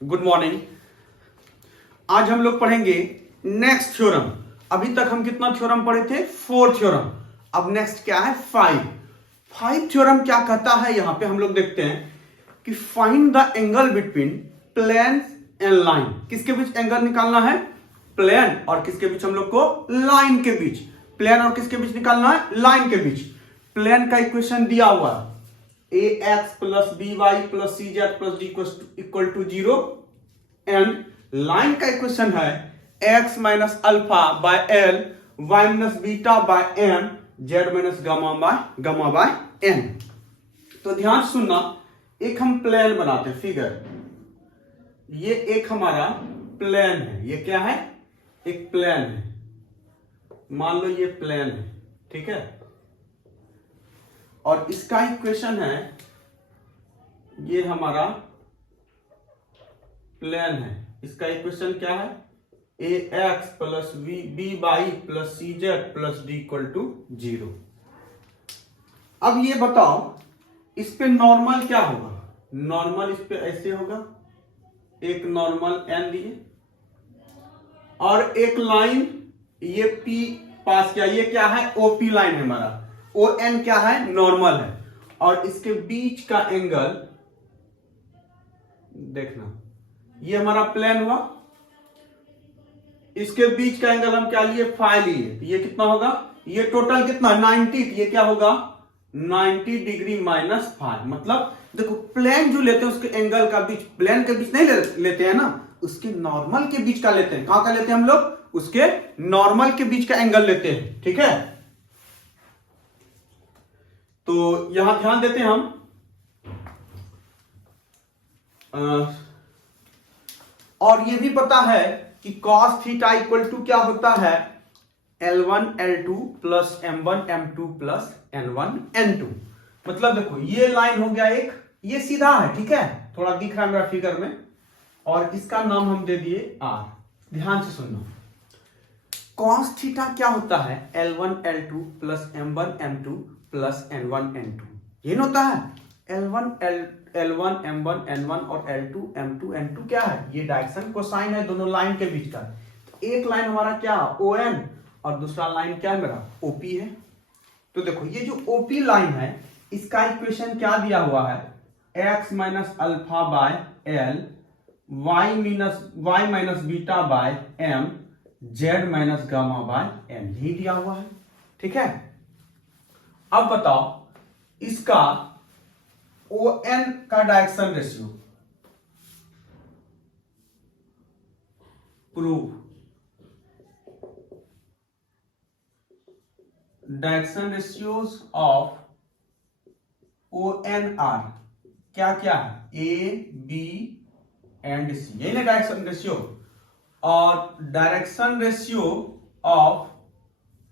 Good morning. आज हम लोग पढ़ेंगे नेक्स्ट थ्योरम। अभी तक हम कितना थ्योरम पढ़े थे? 4 थ्योरम। अब नेक्स्ट क्या है? 5 थ्योरम क्या कहता है? यहां पे हम लोग देखते हैं कि find the angle between plane and line. किसके बीच एंगल निकालना है? प्लेन और किसके बीच? हम लोग को लाइन के बीच। प्लेन और किसके बीच निकालना है? लाइन के बीच। प्लेन का इक्वेशन दिया हुआ है ax plus B Y plus C Z plus D equal to 0 and line का इक्वेशन है x minus alpha by L Y minus beta by M Z minus gamma by N. तो ध्यान सुनना, एक हम प्लेन बनाते हैं फिगर। ये एक हमारा प्लेन है। ये क्या है? एक प्लेन है। मान लो ये प्लेन है, ठीक है। और इसका इक्वेशन है, ये हमारा प्लेन है। इसका इक्वेशन क्या है? ए x plus B Y plus C Z plus D equal to 0। अब ये बताओ, इस पे नॉर्मल क्या होगा? नॉर्मल इस पे ऐसे होगा, एक नॉर्मल एन लिए और एक लाइन ये पी पास किया। ये क्या है? ओपी लाइन है हमारा। ओ एन क्या है? नॉर्मल है। और इसके बीच का एंगल देखना, ये हमारा प्लेन हुआ। इसके बीच का एंगल हम क्या लिए? फाई लिए। ये कितना होगा? ये टोटल कितना? 90। ये क्या होगा? 90 डिग्री माइनस फाई। मतलब देखो, प्लेन जो लेते हैं उसके एंगल का बीच, प्लेन के बीच नहीं लेते हैं ना, उसके नॉर्मल के बीच का लेते हैं। कहां का लेते हैं हम लोग? उसके नॉर्मल के बीच का एंगल लेते हैं, ठीक है। तो यहां ध्यान देते हैं हम। और ये भी पता है कि cos थीटा इक्वल टू क्या होता है? L1 L2 plus M1 M2 plus N1 N2। मतलब देखो, ये लाइन हो गया एक, ये सीधा है, ठीक है। थोड़ा दिख रहा है मेरा फिगर में। और इसका नाम हम दे दिए R। ध्यान से सुनना, cos थीटा क्या होता है? L1 L2 plus M1 M2 plus N1 N2। ये होता है L1 M1 N1 और L2 M2 N2 क्या है? ये डायरेक्शन कोसाइन है दोनों लाइन के बीच का। एक लाइन हमारा क्या? ON और दूसरा लाइन क्या है मेरा? OP है। तो देखो, ये जो OP लाइन है, इसका इक्वेशन क्या दिया हुआ है? x minus alpha by L Y minus beta by M Z minus gamma by n, ही दिया हुआ है, ठीक है। अब बताओ, इसका ON का direction ratio prove. Direction ratios of ONR क्या क्या है? A, B एंड C, यही ना डायरेक्शन रेशियो। और direction ratio of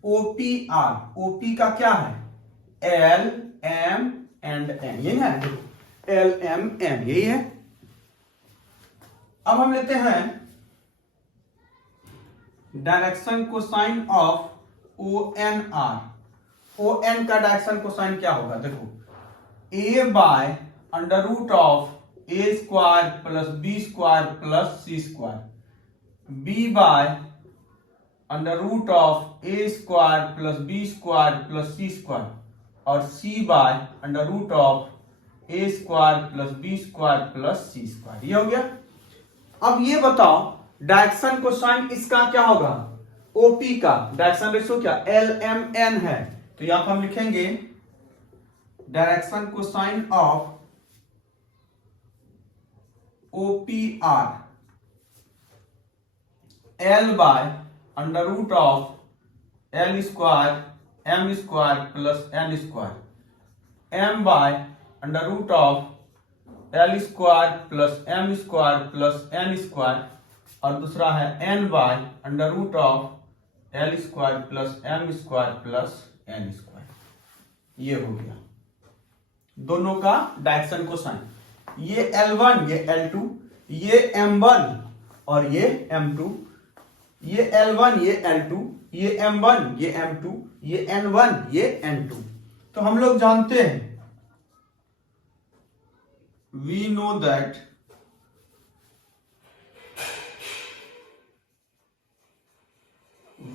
OPR, OP का क्या है? L, M एंड N, यही है। L, M, N, यही है। अब हम लेते हैं direction cosine of ONR। ON का डायरेक्शन कोसाइन क्या होगा? देखो, A by under root of A square plus B square plus C square, B by under root of A square plus B square plus C square और C by under root of A square plus B square plus C square. ये हो गया। अब ये बताओ, direction cosine इसका क्या होगा? OP का डायरेक्शन रेशियो क्या? LMN है। तो यहां पर हम लिखेंगे direction cosine of OPR L by under root of L square M square plus N square, M by under root of L square plus M square plus N square और दूसरा है N by under root of L square plus M square plus N square. ये हो गया दोनों का direction cosine. ये L1, ये L2, ये M1 और ये M2, ये L1, ये L2, ये M1, ये M2, ये N1, ये N2। तो हम लोग जानते हैं, we know that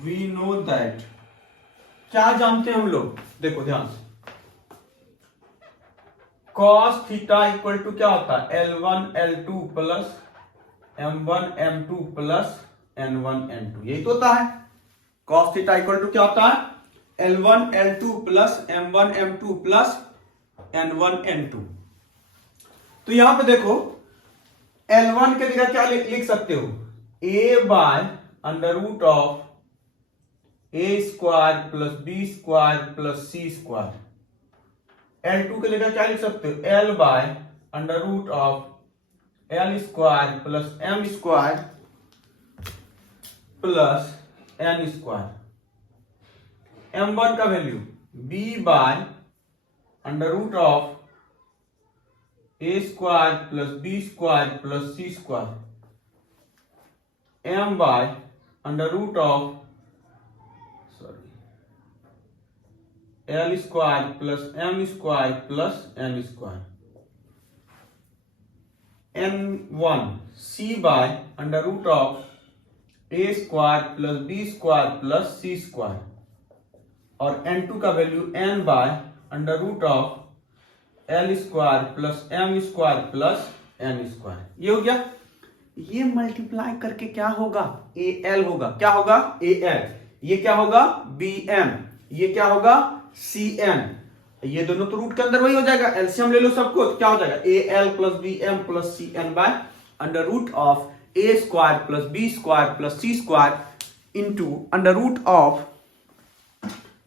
we know that, क्या जानते हैं हम लोग, देखो ध्यान से, cos थीटा इक्वल टू क्या होता है, L1 L2 plus M1 M2 plus N1 N2, यही तो होता है। cos थीटा इक्वल टू क्या होता है, L1 L2 plus M1 M2 plus N1 N2। तो यहां पे देखो L1 के जगह क्या लिख सकते हो, a by under root of A square plus B square plus C square. L2 के जगह क्या लिख सकते हो, L by under root of L square plus M square plus N square. M1 का value b by under root of A square plus B square plus C square, m by under root of L square plus M square plus N square. N1 c by under root of A square plus B square plus C square, और N2 का value n by under root of L square plus M square plus N square. ये हो गया, ये multiply करके क्या होगा, AL होगा, क्या होगा AL, ये क्या होगा BM, ये क्या होगा CN, ये दोनों तो रूट के अंदर वही हो जाएगा, एलसीएम ले लो सबको, तो क्या हो जाएगा AL plus BM plus CN by under root of A square plus B square plus C square into under root of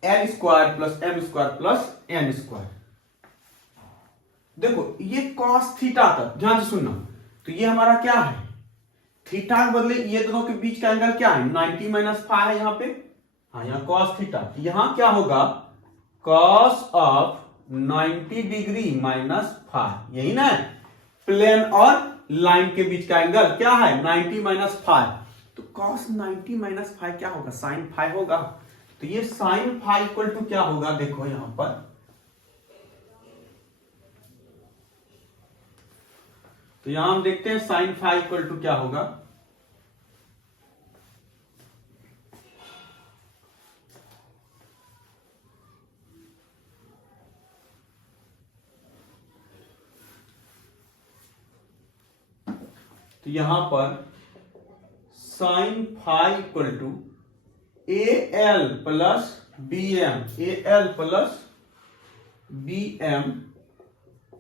L square plus M square plus N square. देखो ये cos थीटा था, ध्यान से सुनना, तो ये हमारा क्या है, थीटा के बदले ये दोनों के बीच का एंगल क्या है, 90 माइनस फाइव है यहाँ पे, हाँ यहाँ cos थीटा, यहाँ क्या होगा cos of 90 degree minus five, यही ना, प्लेन और लाइन के बीच का एंगल क्या है 90 माइनस फाइव, तो cos 90 माइनस फाइव क्या होगा, साइन फाइव होगा, तो ये साइन फाइव इक्वल टू क्या होगा, देखो यहां पर, तो यहां हम देखते हैं साइन फाइव इक्वल टू क्या होगा, तो यहां पर sine five equal to AL plus BM, AL plus BM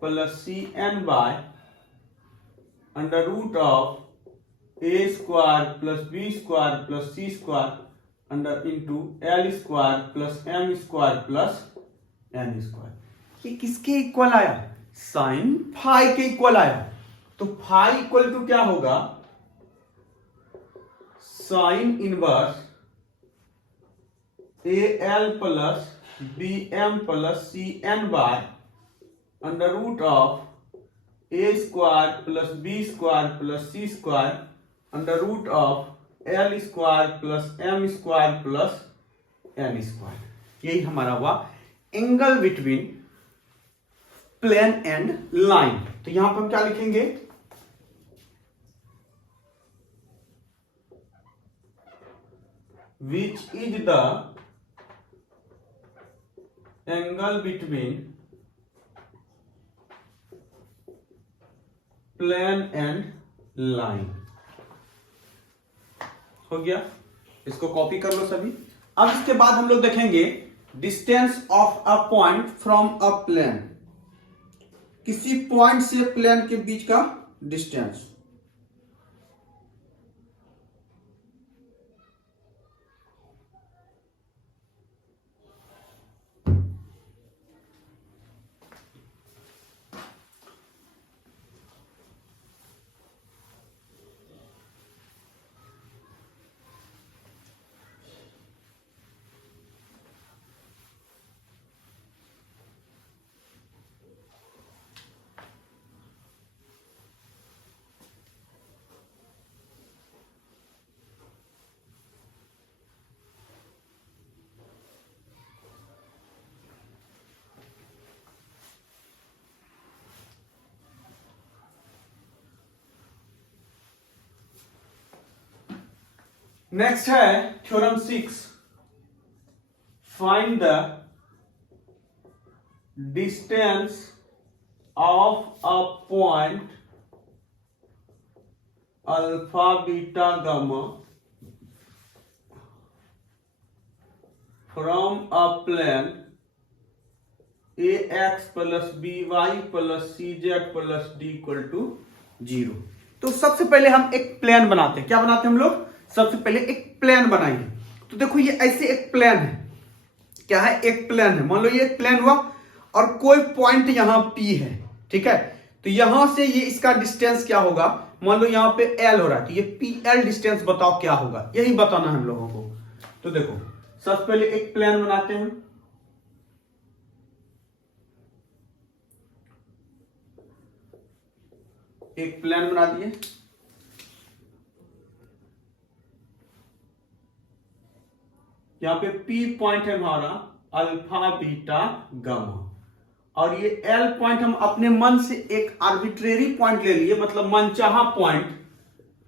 plus CN by under root of A square plus B square plus C square under into L square plus M square plus N square. ये किसके equal आया, sign five के equal आया, तो five equal to क्या होगा, sine inverse AL plus BM plus CN by under root of A square plus B square plus C square under root of L square plus M square plus N square. यही हमारा हुआ angle between plane and line. तो यहां पर हम क्या लिखेंगे, which is the angle between plane and line. हो गया, इसको कॉपी कर लो सभी। अब इसके बाद हम लोग देखेंगे distance of a point from a plane, किसी पॉइंट से प्लेन के बीच का डिस्टेंस। नेक्स्ट है theorem 6, find the distance of a point alpha beta gamma from a plane ax plus by plus cz plus d equal to 0। तो सबसे पहले हम एक प्लेन बनाते हैं। क्या बनाते हैं हम लोग? सबसे पहले एक प्लेन बनाएंगे। तो देखो ये ऐसे एक प्लेन है। क्या है? एक प्लेन है। मान लो ये एक प्लेन हुआ और कोई पॉइंट यहां P है, ठीक है। तो यहां से ये इसका डिस्टेंस क्या होगा? मान लो यहां पे L हो रहा है, तो ये PL डिस्टेंस बताओ क्या होगा, यही बताना है हम लोगों को। तो देखो सबसे पहले एक प्लेन बनाते हैं। एक प्लेन बना दिए। यहां पे P पॉइंट है हमारा अल्फा बीटा गामा, और ये L पॉइंट हम अपने मन से एक आर्बिट्रेरी पॉइंट ले लिए, मतलब मनचाहा पॉइंट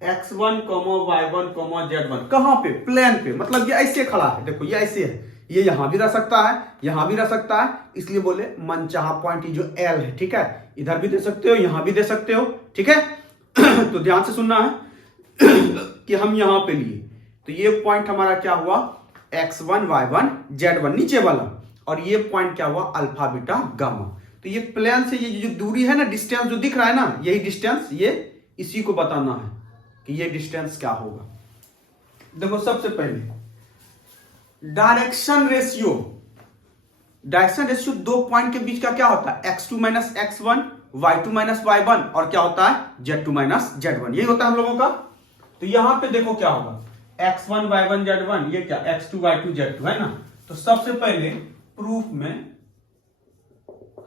x1, y1, z1। कहां पे? प्लेन पे। मतलब ये ऐसे खड़ा है, देखो ये ऐसे है, ये यहां भी रह सकता है, यहां भी रह सकता है, इसलिए बोले मनचाहा पॉइंट जो L है, ठीक है। इधर भी दे सकते हो, यहां भी दे सकते हो, ठीक है। तो ध्यान से सुनना है कि हम यहां पे लिए, तो ये पॉइंट हमारा क्या हुआ? x1, y1, z1 नीचे वाला, और ये पॉइंट क्या हुआ? Alpha beta gamma. तो ये प्लेन से ये जो दूरी है ना, डिस्टेंस जो दिख रहा है ना, यही डिस्टेंस, ये इसी को बताना है कि ये डिस्टेंस क्या होगा। देखो सबसे पहले डायरेक्शन रेशियो। डायरेक्शन रेशियो दो पॉइंट के बीच का क्या होता है? x2 minus x1, y2 minus y1, और क्या होता है? z2 minus z1। यही होता है हम लोगों का। तो यहां पे देखो क्या होगा? x1, y1, z1, ये क्या? x2, y2, z2 है ना। तो सबसे पहले प्रूफ में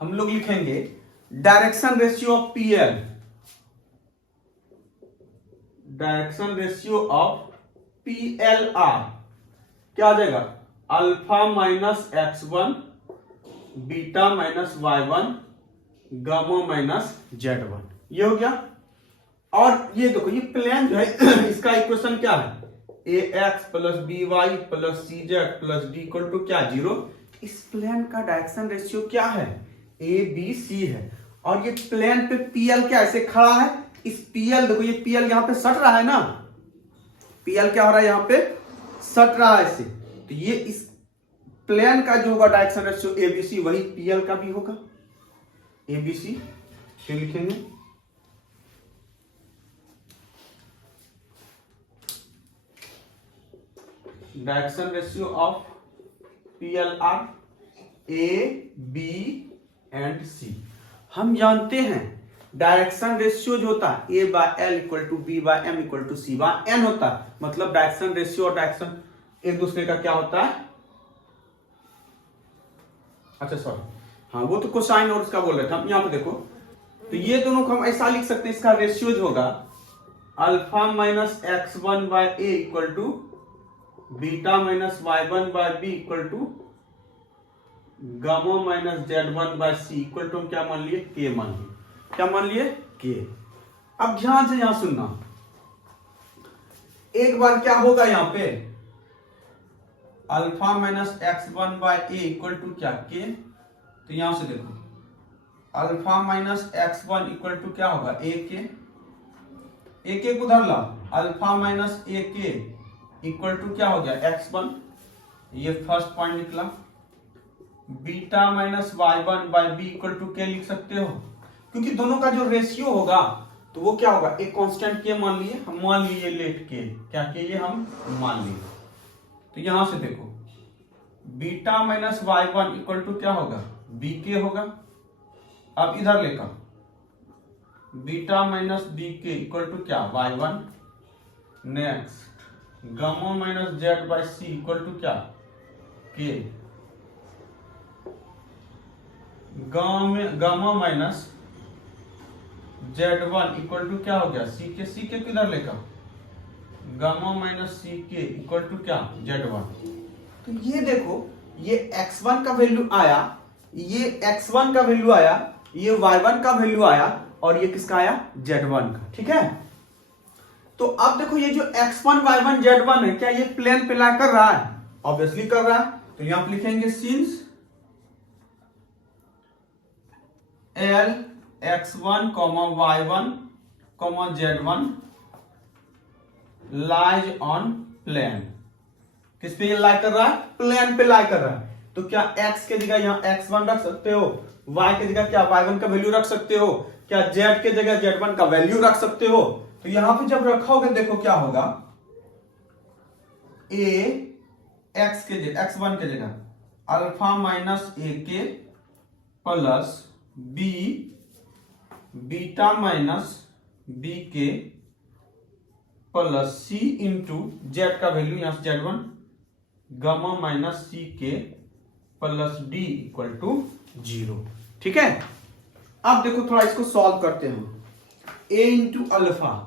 हम लोग लिखेंगे direction ratio of PL, direction ratio of PLR क्या आ जाएगा? Alpha minus x1 beta minus y1 gamma minus z1। ये हो गया। और ये देखो ये प्लेन जो है इसका इक्वेशन क्या है? ax plus by plus cz plus d equal to क्या? 0। इस प्लेन का डायरेक्शन रेशियो क्या है? ABC है। और ये प्लेन पे PL क्या ऐसे खड़ा है? इस PL देखो, ये PL यहां पे सट रहा है ना, PL क्या हो रहा है? यहां पे सट रहा है ऐसे। तो ये इस प्लेन का जो होगा डायरेक्शन रेशियो ABC, वही PL का भी होगा, ABC। फिर लिखेंगे direction ratio of PLR A, B and C। हम जानते हैं डायरेक्शन रेशियो जो होता है A by L equal to B by M equal to C by N होता है। मतलब डायरेक्शन रेशियो और डायरेक्शन एक दूसरे का क्या होता है? अच्छा सॉरी, हाँ वो तो कोसाइन और उसका बोल रहे थे हम। यहां पे देखो, तो ये दोनों को हम ऐसा लिख सकते हैं, इसका रेशियो जो होगा alpha minus x1 by A equal to beta minus y1 by B equal to gamma minus z1 by C equal to क्या मान लिए? K मान लिए। क्या मान लिए? K। अब ध्यान से यहां सुनना, एक बार क्या होगा यहां पे? Alpha minus x1 by A equal to क्या? K। तो यहां से देखो alpha minus x1 equal to क्या होगा? AK। AK को उधर ला, alpha minus AK equal to क्या हो गया? x1। ये फर्स्ट पॉइंट निकला। Beta minus y1 by B equal to K लिख सकते हो, क्योंकि दोनों का जो रेशियो होगा तो वो क्या होगा? एक कांस्टेंट K मान लिए, हम मान लिए लेट K, क्या K ये हम मान लिए। तो यहां से देखो beta minus y1 equal to क्या होगा? BK होगा। अब इधर लेकर beta minus BK equal to क्या? y1। Next gamma minus z by C equal to क्या? K। Gamma minus z1 equal to क्या हो गया? CK। CK किधर लेकर gamma minus CK equal to क्या? z1। तो ये देखो ये x1 का वैल्यू आया, ये x1 का वैल्यू आया, ये y1 का वैल्यू आया, और ये किसका आया? z1 का। ठीक है, तो अब देखो ये जो x1 y1 z1 है, क्या ये प्लेन पे लाई कर रहा है? ऑब्वियसली कर रहा है। तो यहां पर लिखेंगे since L x1, y1, z1 lies on plane. किस पे ये लाई कर रहा है? प्लेन पे लाई कर रहा है। तो क्या x के जगह यहां x1 रख सकते हो, y के जगह क्या y1 का वैल्यू रख सकते हो, क्या z के जगह z1 का वैल्यू रख सकते हो? तो यहां पे जब रखोगे देखो क्या होगा, a x के जगह x1 के जगह alpha minus A K plus b beta minus B K plus C into Z का वैल्यू यहां से z1 गामा माइनस सी के प्लस डी इक्वल टू 0। ठीक है, अब देखो थोड़ा इसको सॉल्व करते हैं। a into alpha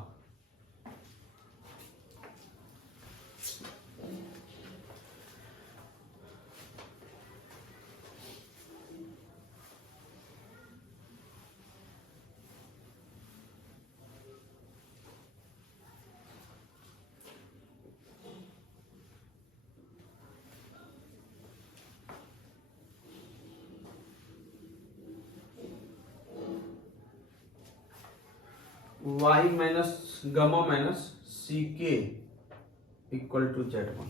y minus gamma minus c k equal to z1।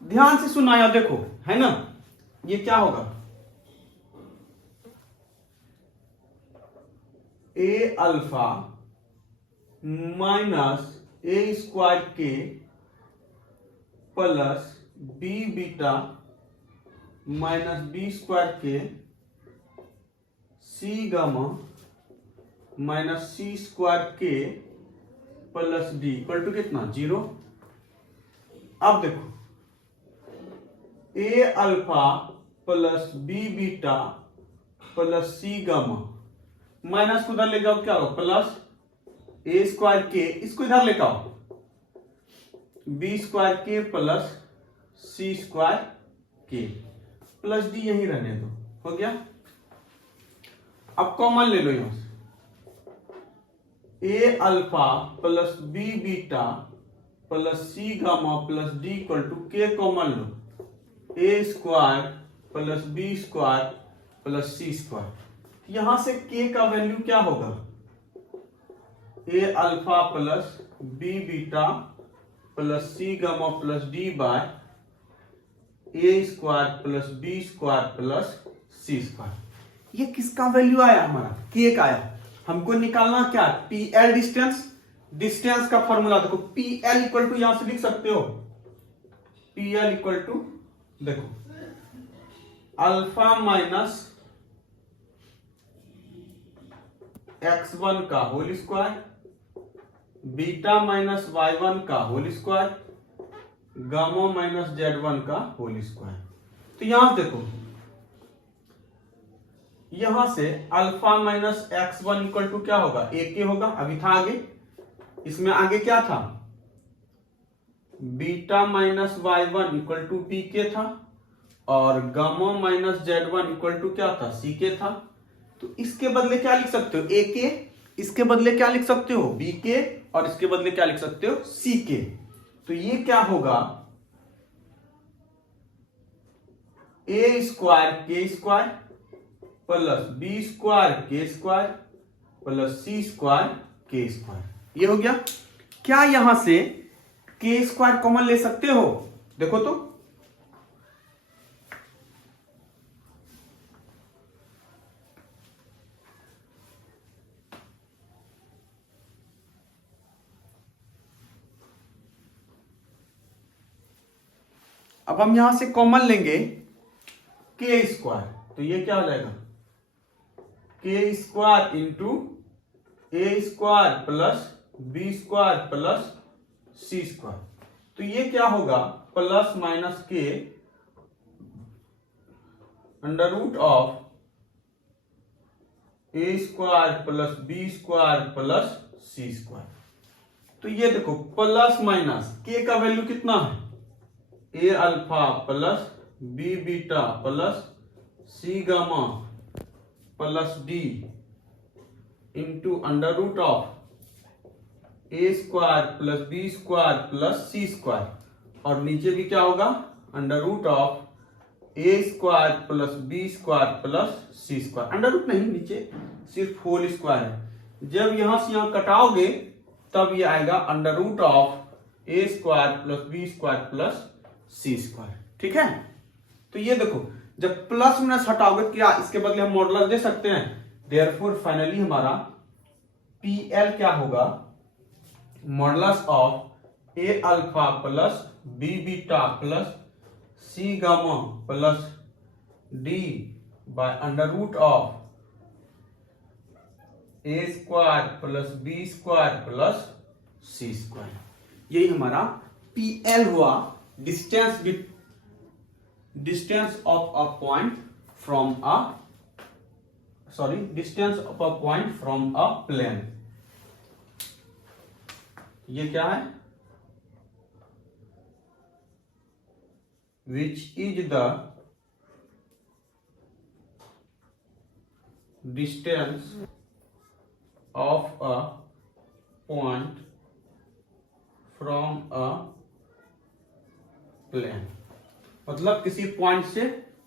ध्यान से सुनाया देखो, है ना, ये क्या होगा, a alpha minus a square k plus B beta minus b square k c gamma minus c square k plus D equal to कितना 0। अब देखो ए alpha plus B beta plus सी गामा माइनस को इधर ले जाओ, क्या हो प्लस ए square के, इसको इधर लेकर आओ, बी स्क्वायर के प्लस सी स्क्वायर के प्लस डी यही रहने दो, हो गया। अब कॉमन ले लो यहां से, a alpha plus B beta plus C gamma plus D equal to k common लो, a square plus B square plus C square. यहां से के का वैल्यू क्या होगा, ए alpha plus B beta plus C gamma plus D by a square plus B square plus C square. ये किसका value आया, हमारा के का आया। हमको निकालना क्या, पी एल डिस्टेंस, डिस्टेंस का फॉर्मूला देखो, पी एल इक्वल टू यहां से लिख सकते हो, पी एल इक्वल टू देखो अल्फा माइनस x1 का whole square beta minus y1 का whole square gamma minus z1 का होल स्क्वायर। तो यहां देखो, यहां से alpha minus x1 equal to क्या होगा, ए के होगा, अभी था आगे, इसमें आगे क्या था, beta minus y1 equal to B K था, और gamma minus z1 equal to क्या था, सी के था। तो इसके बदले क्या लिख सकते हो, ए के, इसके बदले क्या लिख सकते हो, बी के, और इसके बदले क्या लिख सकते हो, सी के। तो ये क्या होगा, ए स्क्वायर के स्क्वायर प्लस बी स्क्वायर के स्क्वायर प्लस सी स्क्वायर के स्क्वायर। ये हो गया। क्या यहां से के स्क्वायर कॉमन ले सकते हो, देखो तो, अब हम यहां से कॉमन लेंगे के स्क्वायर, तो ये क्या हो जाएगा, k square into a square plus B square plus C square. तो ये क्या होगा, plus minus k under root of A square plus B square plus C square. तो ये देखो प्लस माइनस के का वैल्यू कितना है, a alpha plus B beta plus C gamma plus d into under root of A square plus B square plus C square, और नीचे भी क्या होगा, under root of A square plus B square plus C square. Under root नहीं, नीचे सिर्फ whole square है। जब यहां से यहां कटाओगे तब ये आएगा under root of A square plus B square plus C square. ठीक है, तो ये देखो जब प्लस माइनस हटाओगे क्या इसके बदले हम मॉडुलस दे सकते हैं। देयरफॉर फाइनली हमारा पीएल क्या होगा, modulus of A alpha plus B beta plus C gamma plus D by under root of A square plus B square plus C square. यही हमारा पीएल हुआ, distance of a point from a distance of a point from a plane. ये क्या है, which is the distance of a point from a plane. मतलब किसी point से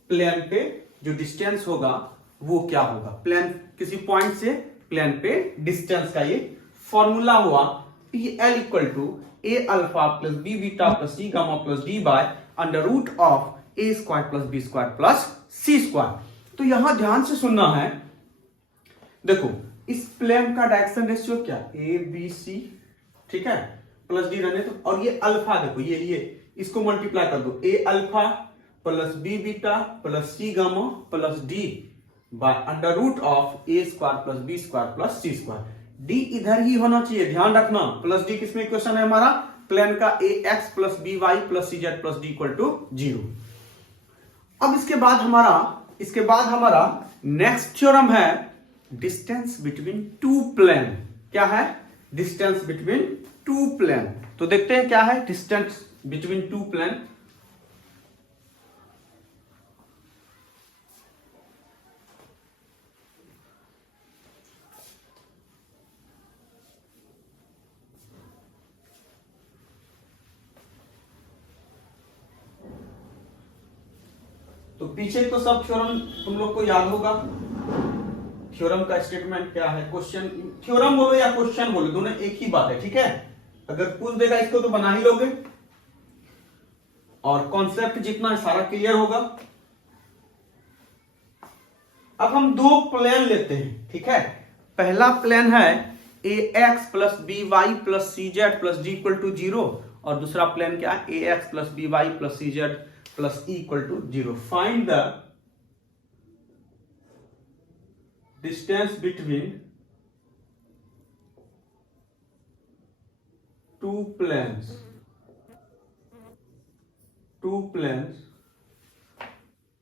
plane पे जो डिस्टेंस होगा वो क्या होगा, प्लेन किसी पॉइंट से प्लेन पे डिस्टेंस का ये फॉर्मूला हुआ P L equal to A alpha plus B beta plus C gamma plus D by under root of A square plus B square plus C square. तो यहां ध्यान से सुनना है, देखो इस प्लेन का डायरेक्शन रेशियो क्या, ए बी सी, ठीक है, प्लस डी रहने तो, और ये अल्फा देखो ये इसको मल्टीप्लाई कर दो, a alpha plus B beta plus C gamma plus D by under root of A square plus B square plus C square. D इधर ही होना चाहिए, ध्यान रखना, प्लस डी किसमें इक्वेशन है हमारा, प्लेन का a x plus B Y plus C Z plus D equal to 0। अब इसके बाद हमारा नेक्स्ट थ्योरम है डिस्टेंस बिटवीन टू प्लेन। क्या है, डिस्टेंस बिटवीन टू प्लेन। तो देखते हैं क्या है डिस्टेंस बिटवीन टू प्लेन। तो पीछे तो सब थ्योरम तुम लोग को याद होगा। थ्योरम का स्टेटमेंट क्या है, क्वेश्चन, थ्योरम बोलो या क्वेश्चन बोलो दोनों एक ही बात है, ठीक है। अगर पूछ देगा इसको तो बना ही लोगे, और कॉन्सेप्ट जितना है सारा क्लियर होगा। अब हम दो प्लेन लेते हैं, ठीक है। पहला प्लेन है ए x plus B Y plus C Z plus D equal to 0, और दूसरा प्लेन क्या है, ए x plus B Y plus C Z plus E equal to 0। Find the distance between two planes.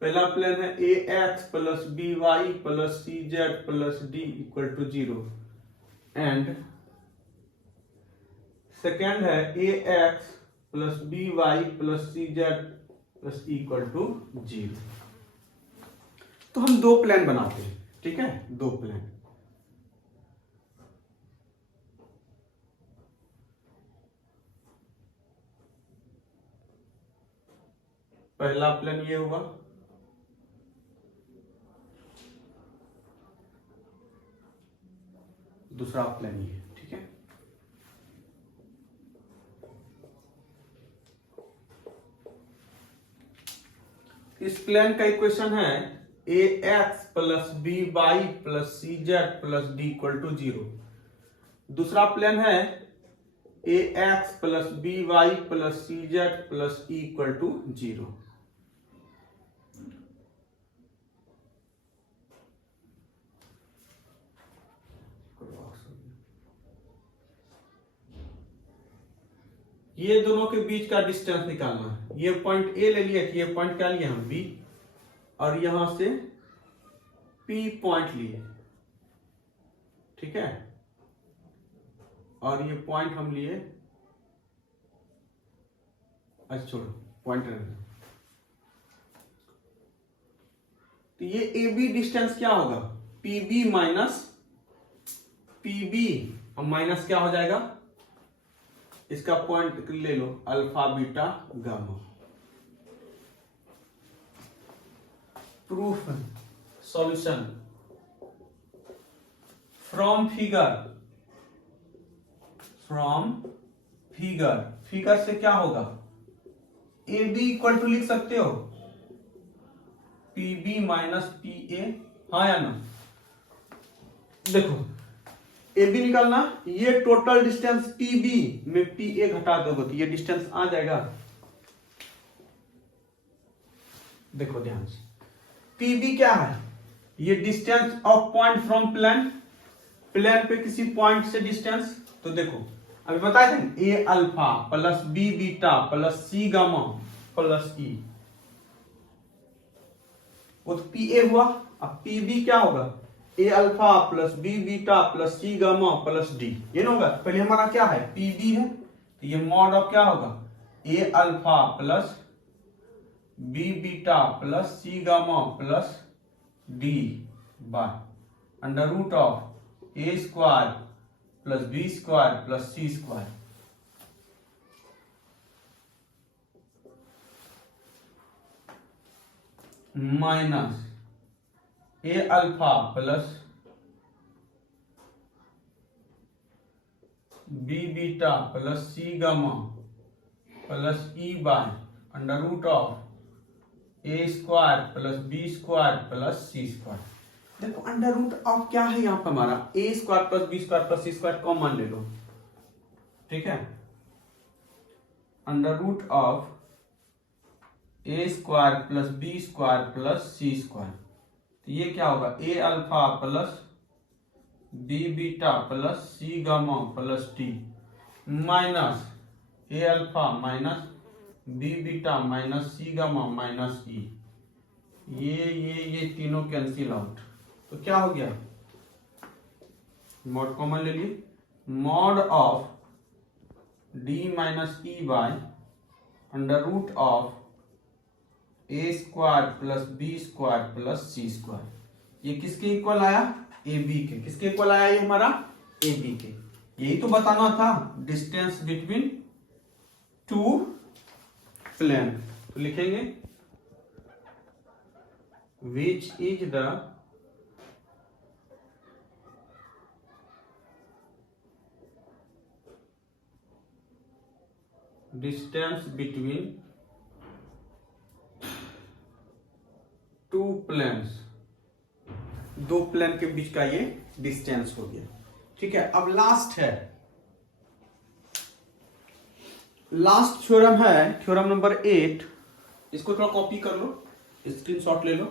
पहला प्लेन है ए x plus B Y plus C Z plus D equal to 0, and second है ए x plus B Y plus C Z plus equal to 0। तो हम दो plane बनाते हैं, ठीक है, दो प्लेन। पहला प्लेन ये हुआ, दूसरा प्लेन ये, ठीक है। इस प्लेन का इक्वेशन है ए x plus B Y plus C Z plus D equal to 0। दूसरा प्लेन है ए x plus B Y plus C Z plus E equal to 0। ये दोनों के बीच का डिस्टेंस निकालना है। ये पॉइंट ए ले लिया, ये पॉइंट क्या लिया हम बी, और यहां से पी पॉइंट लिए, ठीक है, और ये पॉइंट हम लिए, अच्छा छोड़ो पॉइंट रहने। तो ये ए बी डिस्टेंस क्या होगा, P B minus P B, और माइनस क्या हो जाएगा इसका पॉइंट ले लो alpha beta gamma. Proof solution from figure से क्या होगा, ए बी इक्वल टू लिख सकते हो P B minus P A, हाँ या ना। देखो ए बी निकालना, ये टोटल डिस्टेंस पी बी में पी ए घटा दोगे तो ये डिस्टेंस आ जाएगा। देखो ध्यान से, पी बी क्या है, ये distance of point from plane पे किसी पॉइंट से डिस्टेंस। तो देखो अभी बताए थे A alpha plus B beta plus C gamma plus E, वो तो पी ए हुआ। अब पी बी क्या होगा, ए alpha plus B beta plus सी गामा प्लस डी, ये ना होगा। पहले हमारा क्या है पी बी है, तो ये मॉड ऑफ क्या होगा ए alpha plus B beta plus C gamma plus D by under root of A square plus B square plus C square. Minus A alpha plus B beta plus C gamma plus E by under root of A square plus B square plus C square. देखो under root of क्या है यहां पर हमारा A square plus B square plus C square common ले लो, ठीक है। Under root of A square plus B square plus C square, तो ये क्या होगा ए alpha plus B beta plus C gamma plus T minus A alpha minus B beta minus C gamma minus E, ये तीनों cancel out, तो क्या हो गया मॉड कॉमन ले लिए, mod of D minus E by under root of A square plus B square plus C square. ये किसके इक्वल आया ए बी के, किसके इक्वल आया ये हमारा ए बी के। यही तो बताना था डिस्टेंस बिटवीन टू प्लेन। तो लिखेंगे which is the distance between two planes, दो प्लेन के बीच का ये डिस्टेंस हो गया, ठीक है। अब लास्ट है, लास्ट थ्योरम है थ्योरम नंबर 8। इसको थोड़ा कॉपी कर लो, स्क्रीनशॉट ले लो।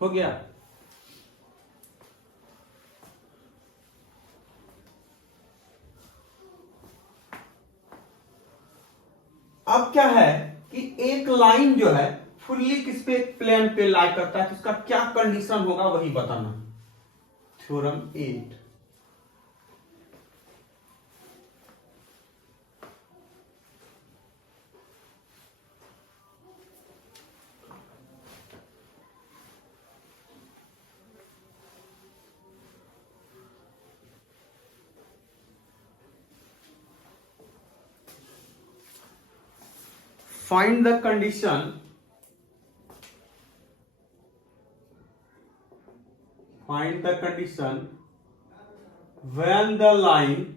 हो गया, अब क्या है कि एक लाइन जो है फुल्ली किस पे प्लेन पे लाई करता है, तो उसका क्या कंडीशन होगा वही बताना। Theorem 8 find the condition when the line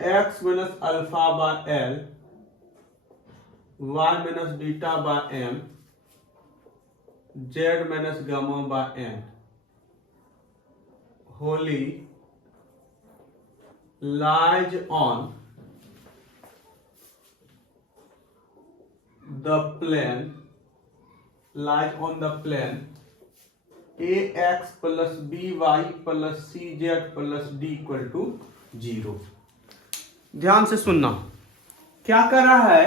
x minus alpha by L, y minus beta by M, z minus gamma by N wholly lies on the plane ax plus by plus cz plus d equal to 0। ध्यान से सुनना, क्या कर रहा है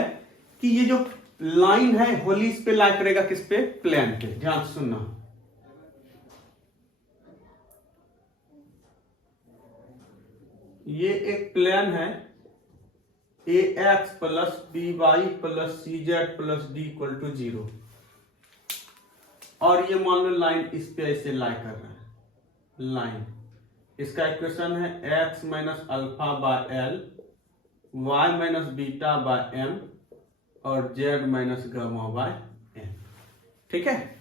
कि ये जो लाइन है होली इस पे लाई करेगा किस पे प्लेन पे। ध्यान से सुनना, ये एक प्लेन है ए x plus B Y plus C Z plus D equal to 0। और ये मान लो लाइन इस पे ऐसे लाई कर रहा है लाइन। इसका इक्वेशन है X minus alpha by L, Y minus beta by M और Z minus gamma by M. ठीक है,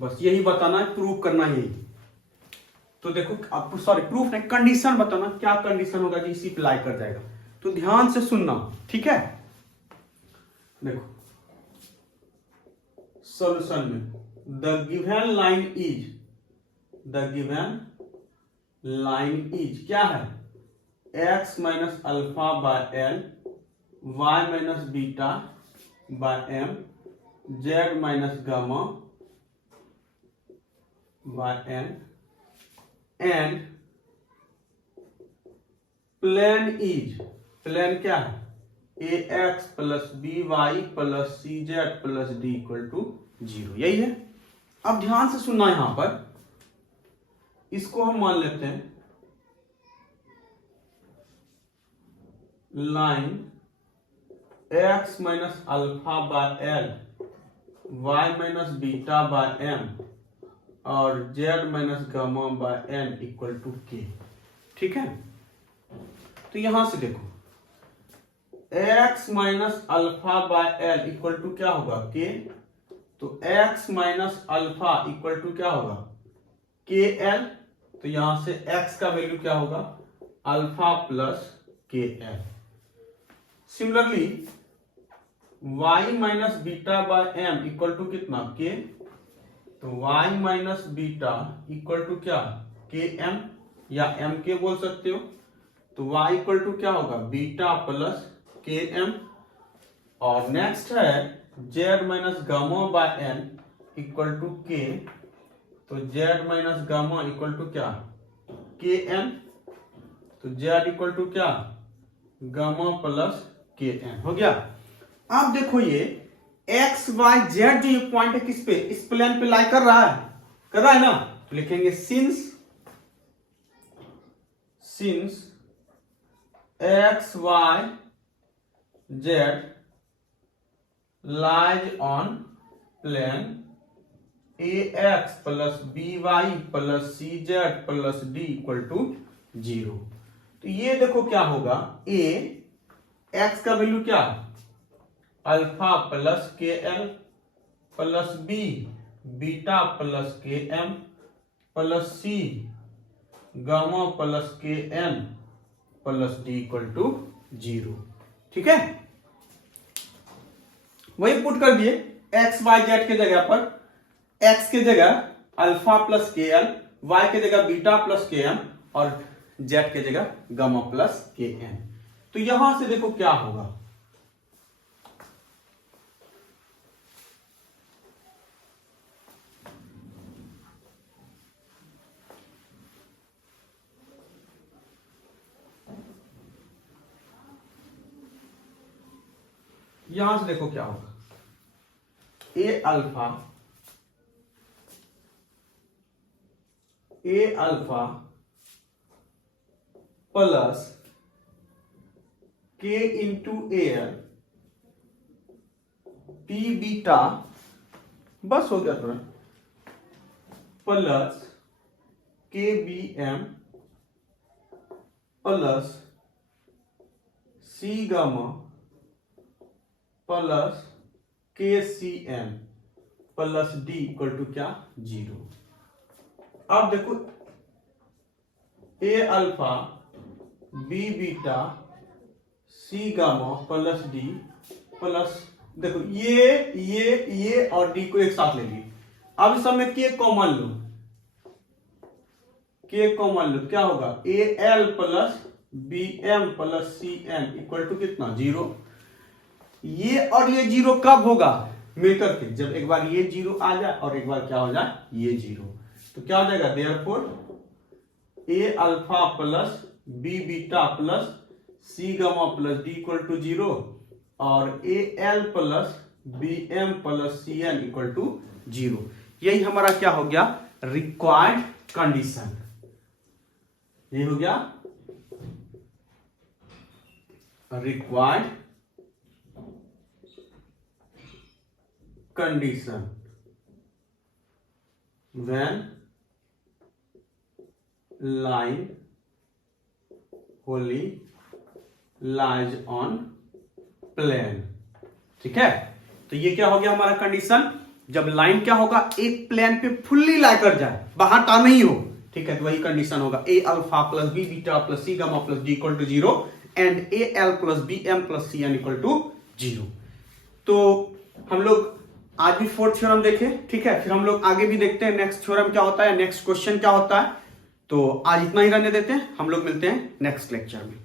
बस यही बताना है, प्रूफ करना है यही। तो देखो आप सॉरी प्रूफ नहीं, कंडीशन बताना क्या कंडीशन होगा जी इसी पे लाई कर जाएगा। तो ध्यान से सुनना, ठीक है। देखो सॉल्यूशन में द गिवन लाइन इज क्या है, X minus alpha by L, Y minus beta by M, Z minus gamma by N, and plane क्या है, ए x plus B Y plus C Z plus D equal to 0। यही है। अब ध्यान से सुनना, यहां पर इसको हम मान लेते हैं line X minus alpha by L, Y minus beta by M और Z minus gamma by N equal to K. ठीक है, तो यहां से देखो x minus alpha by L equal to क्या होगा के। तो x minus alpha equal to क्या होगा के एल। तो यहां से x का वैल्यू क्या होगा alpha plus K L. Similarly y minus beta by M equal to कितना के। तो y minus beta equal to क्या के एम या एम के बोल सकते हो। तो y इक्वल टू क्या होगा बीटा प्लस के एम। और नेक्स्ट है z minus gamma by N equal to K. तो z minus gamma equal to क्या के एन। तो z इक्वल टू क्या गामा प्लस के एन हो गया। आप देखो ये एक्स वाई जेड जो ये पॉइंट है किस पे, इस प्लेन पे लाई कर रहा है ना। तो लिखेंगे since X Y Z lies on plane A x plus B Y plus C Z plus D equal to 0। तो ये देखो क्या होगा, ए एक्स का वैल्यू क्या alpha plus K L plus B beta plus K M plus C gamma plus K N plus D equal to 0। ठीक है, वही पुट कर दिए एक्स वाई जेड के जगह पर। एक्स के जगह alpha plus K L, Y के जगह बीटा प्लस के एम और जेड के जगह गामा प्लस के एन। तो यहां से देखो क्या होगा, यहां से देखो क्या होगा, ए alpha plus K into L P beta, बस हो गया थोड़ा, plus K B M plus C gamma plus K C N plus D equal to क्या 0। अब देखो ए alpha B beta C gamma plus D plus, देखो ये और डी को एक साथ ले ली। अब इस समय के कॉमन लो, क्या होगा A L plus B M plus C N equal to कितना 0। ये और ये 0 कब होगा मिलकर के, जब एक बार ये 0 आ जाए और एक बार क्या हो जाए ये 0। तो क्या हो जाएगा therefore A alpha plus B beta plus C gamma plus D equal to 0 और A L plus B M plus C N equal to 0। यही हमारा क्या हो गया रिक्वायर्ड कंडीशन, ये हो गया required condition when line wholly lies on plane। ठीक है, तो ये क्या हो गया हमारा कंडीशन, जब लाइन क्या होगा, एक प्लेन पे फुल्ली लाई कर जाए, बाहर टा नहीं हो। ठीक है, तो वही कंडीशन होगा ए alpha plus B beta plus C gamma plus D equal to 0 and A L plus B M plus C N equal to 0। तो हम लोग आज भी फोर्थ थ्योरम देखे। ठीक है, फिर हम लोग आगे भी देखते हैं नेक्स्ट थ्योरम क्या होता है, नेक्स्ट क्वेश्चन क्या होता है। तो आज इतना ही रहने देते हैं, हम लोग मिलते हैं नेक्स्ट लेक्चर में।